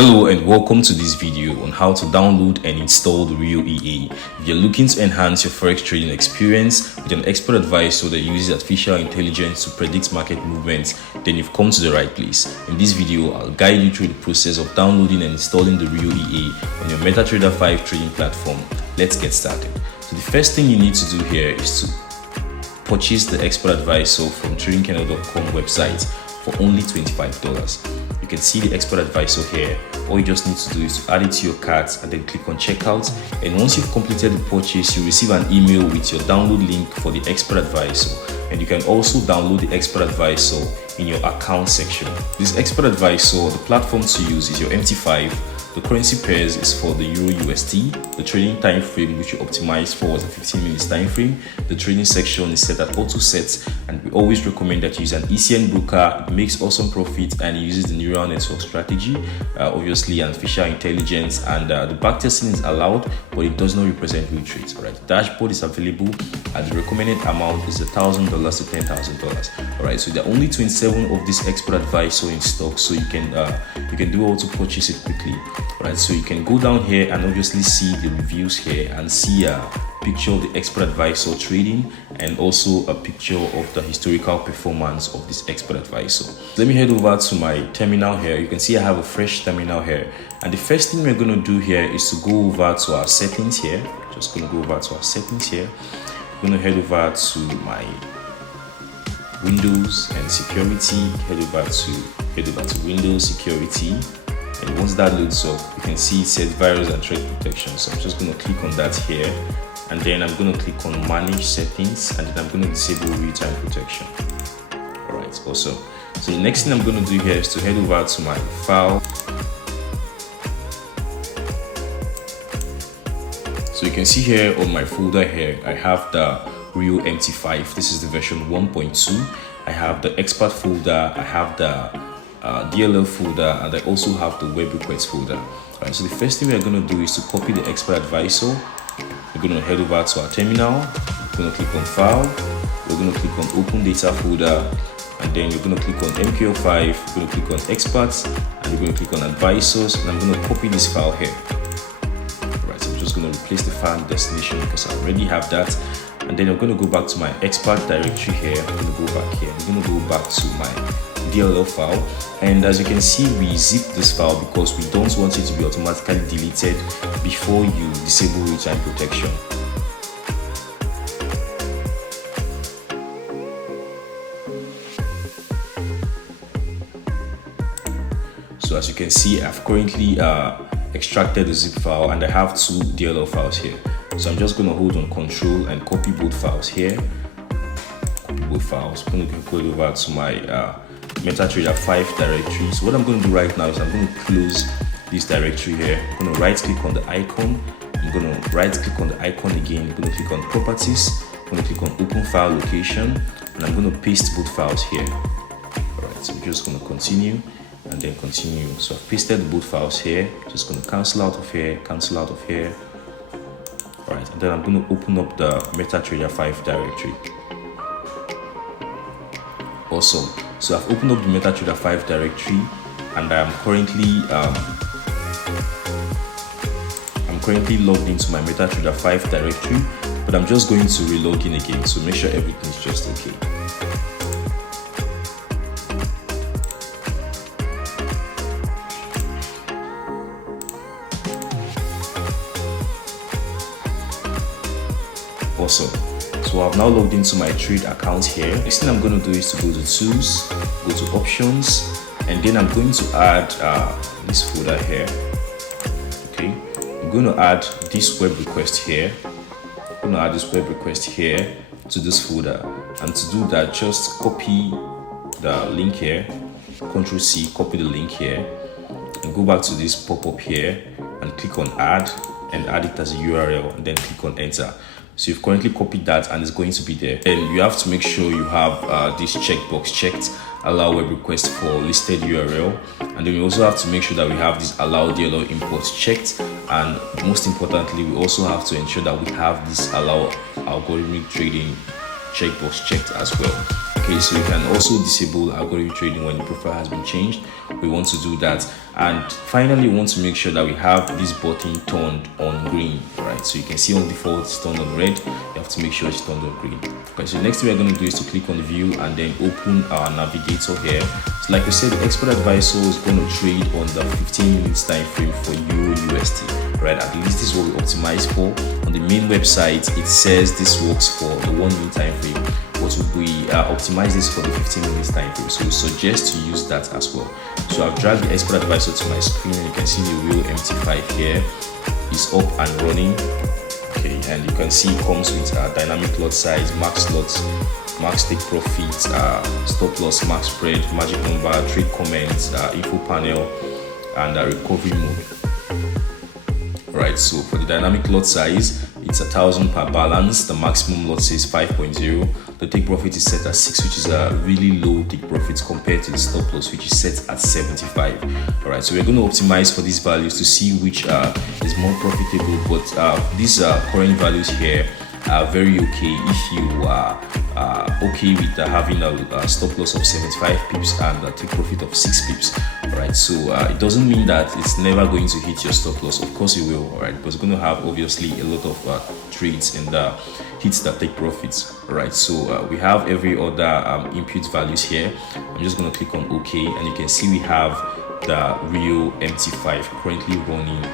Hello and welcome to this video on how to download and install the Rio EA. If you're looking to enhance your Forex trading experience with an expert advisor that uses artificial intelligence to predict market movements, then you've come to the right place. In this video, I'll guide you through the process of downloading and installing the Rio EA on your MetaTrader 5 trading platform. Let's get started. So the first thing you need to do here is to purchase the expert advisor from tradingkernel.com website for only $25. You can see the expert advisor here. All you just need to do is to add it to your cart and then click on checkout. And once you've completed the purchase, you receive an email with your download link for the expert advisor. And you can also download the expert advisor in your account section. This expert advisor, the platform to use is your MT5. The currency pairs is for the Euro USD. The trading time frame, which you optimize for, was a 15 minutes time frame. The trading section is set at auto sets, and we always recommend that you use an ECN broker. It makes awesome profit and it uses the neural network strategy, obviously artificial intelligence, and the backtesting is allowed, but it does not represent real trades. Alright, the dashboard is available, and the recommended amount is $1,000 to $10,000. Alright, so there are only 27 of this expert advisor in stock, so you can do auto purchase it quickly. Right, so you can go down here and obviously see the reviews here and see a picture of the expert advisor trading and also a picture of the historical performance of this expert advisor. Let me head over to my terminal here. You can see I have a fresh terminal here, and the first thing we're going to do here is to go over to our settings here. Just going to go over to our settings here. I'm going to head over to my Windows and security. Head over to Windows security. And once that loads up, you can see it says virus and threat protection. So I'm just going to click on that here, and then I'm going to click on manage settings, and then I'm going to disable real-time protection. Alright, awesome. So the next thing I'm going to do here is to head over to my file. So you can see here on my folder here, I have the Rio MT5. This is the version 1.2. I have the expert folder, I have the DLL folder, and I also have the web request folder. Alright, so the first thing we are going to do is to copy the expert advisor. We're going to head over to our terminal. We're going to click on file. We're going to click on open data folder, and then you're going to click on MQ5. We're going to click on experts, and we're going to click on advisors, and I'm going to copy this file here. Alright, so I'm just going to replace the file destination because I already have that. And then I'm going to go back to my expert directory here. I'm going to go back here. I'm going to go back to my DLL file, and as you can see, we zip this file because we don't want it to be automatically deleted before you disable real-time protection. So as you can see, I've currently extracted the zip file, and I have two DLL files here. So I'm just going to hold on Control and copy both files here. Copy both files. I'm going to go over to my MetaTrader 5 directory. So what I'm going to do right now is I'm going to close this directory here. I'm going to right click on the icon. I'm going to right click on the icon again. I'm going to click on properties. I'm going to click on open file location, and I'm going to paste both files here. Alright, so I'm just going to continue and then continue. So I've pasted both files here. Just going to cancel out of here, cancel out of here. Alright, and then I'm going to open up the MetaTrader 5 directory. Awesome. So I've opened up the MetaTrader 5 directory, and I'm currently logged into my MetaTrader 5 directory, but I'm just going to relog in again, so make sure everything's just okay. Awesome. So I've now logged into my trade account here. Next thing I'm going to do is to go to tools, go to options, and then I'm going to add this folder here. Okay, I'm going to add this web request here. I'm going to add this web request here to this folder, and to do that, just copy the link here, Ctrl C, copy the link here, and go back to this pop-up here and click on add, and add it as a URL, and then click on enter. So you've currently copied that, and it's going to be there. And you have to make sure you have this checkbox checked, allow web request for listed URL, and then we also have to make sure that we have this allow DLL imports checked, and most importantly, we also have to ensure that we have this allow algorithmic trading checkbox checked as well. Okay, so you can also disable algorithm trading when the profile has been changed. We want to do that. And finally, we want to make sure that we have this button turned on green, right? So you can see on default it's turned on red. You have to make sure it's turned on green. Okay, so the next thing we're going to do is to click on the view and then open our navigator here. So like we said, the expert advisor is going to trade on the 15 minutes time frame for Euro USD, right? At least this is what we optimize for. On the main website, it says this works for the 1 minute time frame, but we optimize this for the 15 minutes time frame. So we suggest to use that as well. So I've dragged the expert advisor to my screen, and you can see the Rio MT5 here is up and running. Okay, and you can see it comes with dynamic lot size, max lots, max take profit, stop loss, max spread, magic number, trade comments, info panel, and recovery mode. Right, so for the dynamic lot size, it's 1,000 per balance. The maximum lot size is 5.0. The take profit is set at 6, which is a really low take profit compared to the stop loss, which is set at 75. All right, so we're going to optimize for these values to see which is more profitable. But these current values here are very okay if you are okay with having a stop loss of 75 pips and a take profit of 6 pips. Alright, so it doesn't mean that it's never going to hit your stop loss. Of course it will, alright, but it's going to have obviously a lot of trades and hits that take profits. Alright, so we have every other input values here. I'm just going to click on OK, and you can see we have the Rio MT5 currently running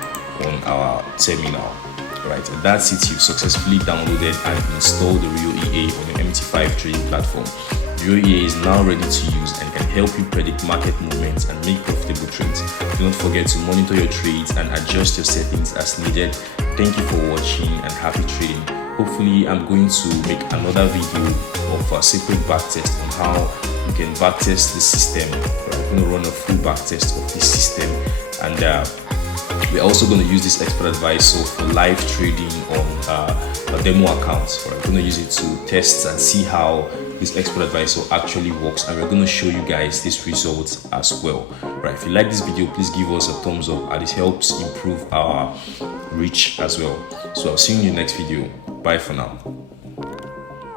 on our terminal. Right, and that's it. You've successfully downloaded and installed the Rio EA on your MT5 trading platform. Rio EA is now ready to use and can help you predict market movements and make profitable trades. Do not forget to monitor your trades and adjust your settings as needed. Thank you for watching and happy trading. Hopefully, I'm going to make another video of a separate backtest on how you can backtest the system. I'm going to run a full backtest of this system, and we're also going to use this expert advisor for live trading on a demo account. We're going to use it to test and see how this expert advisor actually works, and we're going to show you guys these results as well. Right, if you like this video, please give us a thumbs up, and it helps improve our reach as well. So I'll see you in the next video. Bye for now.